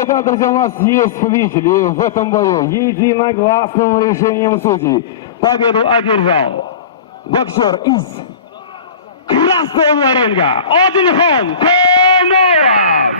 Итак, друзья, у нас есть победители в этом бою. Единогласным решением судей победу одержал боксер из красного ринга Одинхон Комаров.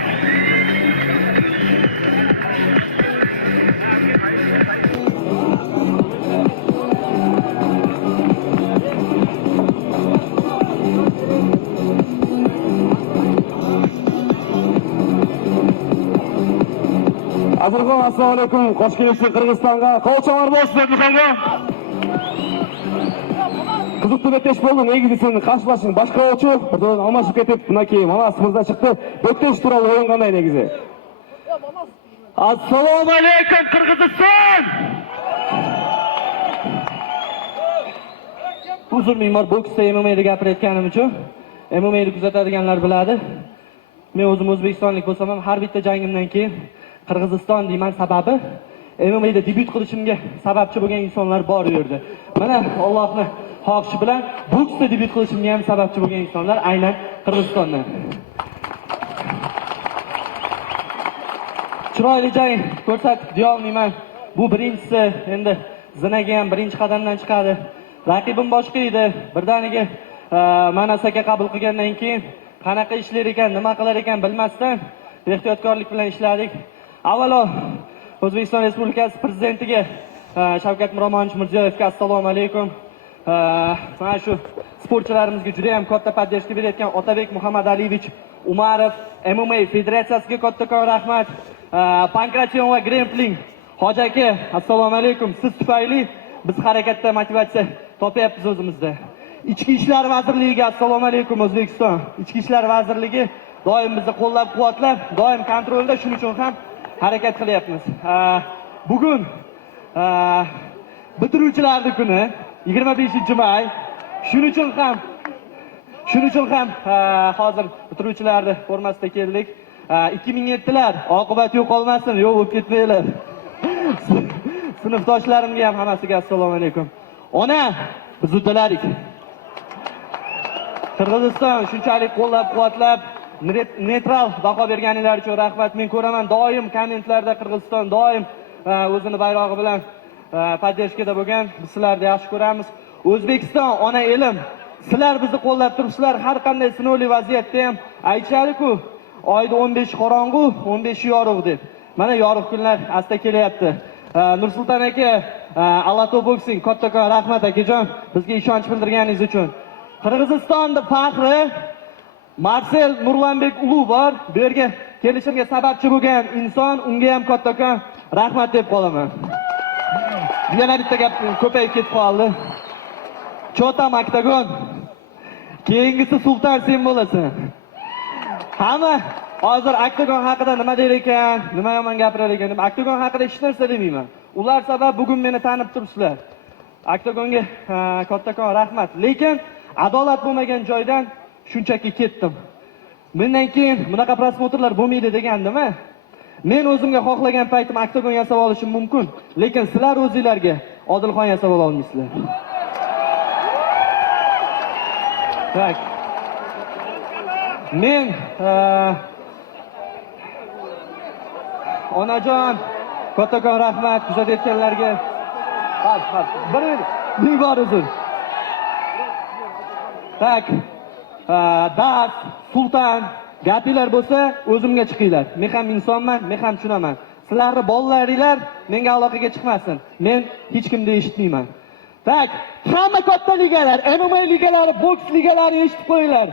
Azirxon, assalomu alaykum. Qo'sh kelishdi Qirg'izistonga. Qolchalar bo'lsin Azirxonga. Qiziqdi betesh bo'ldi. Negizdi seni qarshilashing boshqa o'chi, birdan almashib ketib, bundan keyin Manas Mirza chiqdi. Betesh turali o'yin qanday negizi? Assalomu alaykum Qirg'iziston. Uzr Me'mor boksda MMA'da gapirayotganim uchun MMA'ni kuzatadiganlar biladi. Men o'zim o'zbekistonlik bo'lsam ham har bitta jangimdan keyin Qirg'iziston deyman, sababi MMA'da debyut qilishimga sababchi bo'lgan insonlar bor u yerda. Mana Allohning xohishi bilan boksda debyut qilishimga ham sababchi bo'lgan insonlar aynan Qirg'izistondan. Chiroyli jang ko'rsatdik deya olmayman. Bu birinchisi, endi zinaga ham birinchi qadamdan chiqadi. Raqibim boshqa edi. Birdaniga manasaka qabul qilgandan keyin qanaqa ishlar ekan, nima qilar ekan bilmasdan ehtiyotkorlik bilan ishladik. Avvalo O'zbekiston Respublikasi prezidentiga Shavkat Miromonovich Mirziyoyevga assalomu alaykum. Mana shu sportchilarimizga juda ham katta podдержка berayotgan Otabek Muhammadaliyevich Umarov MMA federatsiyasiga kattakon rahmat. Pankration va Grappling Hoji aka, assalomu alaykum. Siz tufayli biz harakatda motivatsiya topyapmiz o'zimizda. Ichki ishlar vazirligiga assalomu alaykum. O'zbekiston Ichki ishlar vazirligi doim bizni qo'llab-quvvatlab, doim kontrolda, shuning uchun ham harakat qilyapmiz. Bugun bitiruvchilarning kuni 25-may. Shuning uchun ham hozir bitiruvchilarning formasida keldik. 2007lar oqibat yo'q qolmasin, yo'q bo'lib ketmanglar. Sinfdoshlarimga ham hammasiga assalomu alaykum. Ona, biz uddaladik. Qirg'iziston shunchalik qo'llab-quvvatlab, neytral baho berganinglar uchun rahmat. Men ko'raman doim kommentlarda Qirg'iziston doim o'zini bayrog'i bilan podдержкада bo'lgan. Biz sizlarni yaxshi ko'ramiz. O'zbekiston ona elim, sizlar bizni qo'llab turibsizlar. Har qanday sinovli vaziyatda ham aytishadi-ku, oyda 15 qorong'u, 15 yorug' deb. Mana yorug' kunlar asta kelyapti. Nursulton aka, Alato Boxing kattakon rahmat akajon, bizga ishonch bildirganingiz uchun. Qirg'izistonning faxri Marsel Nurlanbek Ulu bor. Bu yerga kelishimga sababchi bo'lgan inson, unga ham kattakon rahmat deb qolaman. Yana bitta gap ko'payib ketib qoldi. Chotam Oktagon. Keyingisi Sultan sen bo'lasan. Hamma hozir Oktagon haqida nima der ekan, nima yomon gapirar ekan deb Oktagon haqida hech narsa demayman. Ular sabab bugun meni tanib turibsizlar. Oktagonga kattakon rahmat. Lekin adolat bo'lmagan joydan shunchaki ketdim. Mendan keyin bunaqa prosmotrlar bo'lmaydi degandim-a. Men o'zimga xohlagan paytim Oktagon yasab olishim mumkin, lekin sizlar o'zingizlarga Odilxon yasab ola olmaysizlar. Tak. Men onajon kattakon rahmat kuzatayotganlarga. Bir bor uzun. Tak. Das, Sultan, gapinglar bo'lsa, o'zimga chiqinglar. Men ham insonman, men ham tushunaman. Sizlarning bolalaringlar menga aloqaga chiqmasin. Men hech kimni eshitmayman. Tak, hamma katta ligalar, MMA ligalari, boks ligalari eshitib qo'yinglar.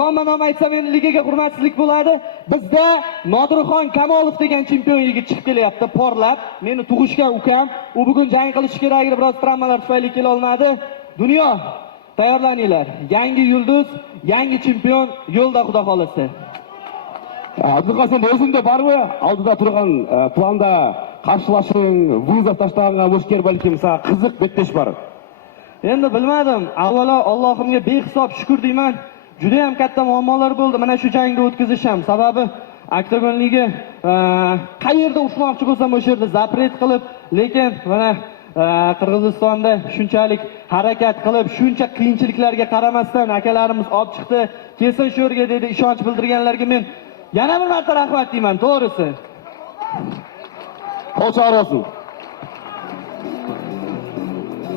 Nom aytsam endi ligaga hurmatsizlik bo'ladi. Bizda Nodirxon Kamolov degan chempion yigit chiqib kelyapti, porlab. Meni tug'ishgan ukam, u bugun jang qilish kerak edi, biroz travmalar tufayli kela olmadi. Dunyo tayyorlaninglar. Yangi yulduz, yangi chempion yo'lda xudo xolasa. Abdulqasim o'zingda bormi? Oldida turgan planda qarshilashing, vizov tashlaganga mushkil balkim sa qiziq bettesh bor. Endi bilmadim. Avvalo Allohimga behisob shukr deyman. Juda ham katta muammolar bo'ldi. Mana shu jangni o'tkazishim sababi Oktagon ligi qayerda ushmoqchi bo'lsam o'sha yerda zapret qilib, lekin mana Qirg'izistonda shunchalik harakat qilib, shuncha qiyinchiliklarga qaramasdan akalarimiz olib chiqdi. Kelsin shu yerga dedi, ishonch bildirganlarga men yana bir marta rahmat deyman, to'g'risi. Қол шығар болсын.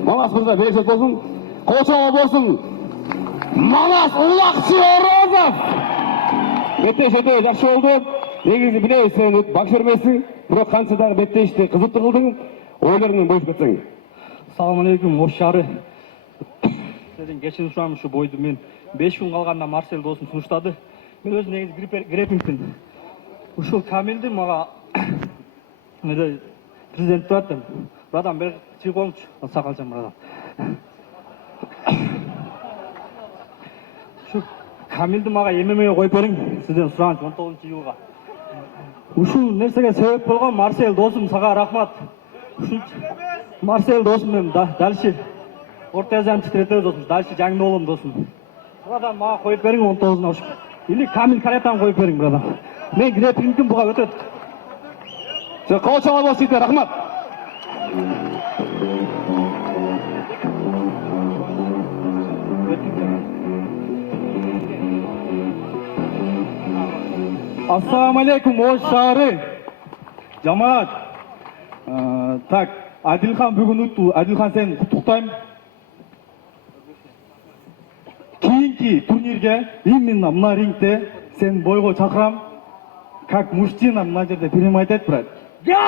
Манас мырза, берекет болсын. Қол шығар болсын. Манас Улақшы Орозов. Беттеші жақсы болды. Негізі білейіз, сен бақ жүрмесің. Бірақ қаншадағы беттешті қызықты қылдың. Ойларының бөліп кетсең. Assalamu alaikum, Ош шары. Сізден кешірім сұраймын, шу бойды мен 5 күн қалғанда Марсел досын сұныштады. Мен өзім негізі греппингпін. Ушул Камилді маға президент тұраттым. Брадан бір чиқ олымшы, сақалчам брадан. Шу Камилді маға ММА қойып берің, сізден сұраншы 19 жылға. Ушул нәрсеге себеп болған Марсел досым, саға рахмат. Марсел досым мен дальше Орта Азияны титретер досым, дальше жаңды олым досым. Брадан маға қойып берің 19-на ұшып. Или Камил Каретан қойып берің брадан. Мен греппингтің бұға өтеді. Қол шығар болсын, рахмат. Ассаламу алейкум, Ош шары. Жамаат. Так, Адилхан бүгін ұтты. Адилхан сен құттықтаймын. Кейінгі турнирге именно мына рингте сен бойға шақырам. Как мужчина мына жерде принимать етіп, брат.